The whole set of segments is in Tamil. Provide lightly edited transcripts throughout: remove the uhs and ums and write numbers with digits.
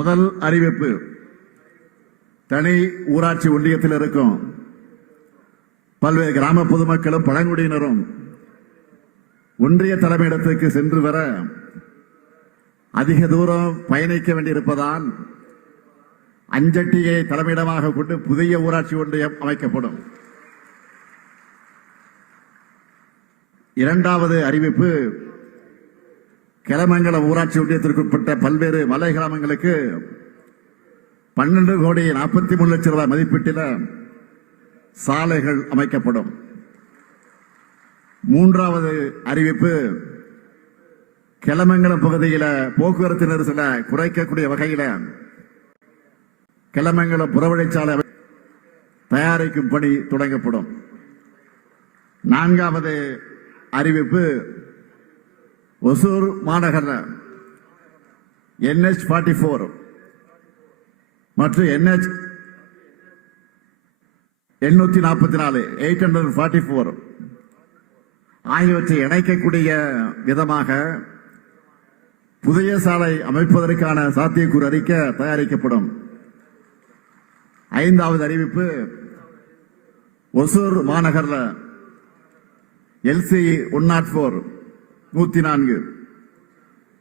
முதல் அறிவிப்பு, தனி ஊராட்சி ஒன்றியத்தில் இருக்கும் பல்வேறு கிராம பொதுமக்களும் பழங்குடியினரும் ஒன்றிய தலைமையிடத்துக்கு சென்று வர அதிக தூரம் பயணிக்க வேண்டியிருப்பதால் அஞ்சட்டியை தலைமையிடமாக கொண்டு புதிய ஊராட்சி ஒன்றியம் அமைக்கப்படும். இரண்டாவது அறிவிப்பு, கிளமங்கலம் ஊராட்சி ஒன்றியத்திற்குட்பட்ட பல்வேறு மலை கிராமங்களுக்கு 12 கோடி 43 லட்சம் ரூபாய் மதிப்பீட்டில் சாலைகள் அமைக்கப்படும். மூன்றாவது அறிவிப்பு, கிளமங்கலம் பகுதியில் போக்குவரத்து நெரிசலை குறைக்கக்கூடிய வகையில் கிளமங்கலம் புறவழிச்சாலை தயாரிக்கும் பணி தொடங்கப்படும். நான்காவது அறிவிப்பு, ஒசூர் மாநகர NH 44 மற்றும் NH 844 ஆகியவற்றை இணைக்கக்கூடிய விதமாக புதிய சாலை அமைப்பதற்கான சாத்தியக்கூறு அறிக்கை தயாரிக்கப்படும். ஐந்தாவது அறிவிப்பு, ஒசூர் மாநகர LC 104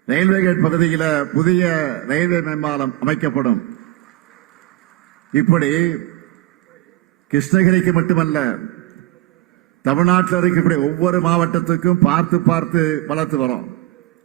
ரயில்வே கேட் பகுதியில் புதிய ரயில்வே மேம்பாலம் அமைக்கப்படும். இப்படி கிருஷ்ணகிரிக்கு மட்டுமல்ல, தமிழ்நாட்டில் இருக்கக்கூடிய ஒவ்வொரு மாவட்டத்துக்கும் பார்த்து பார்த்து வளர்த்து வரோம்.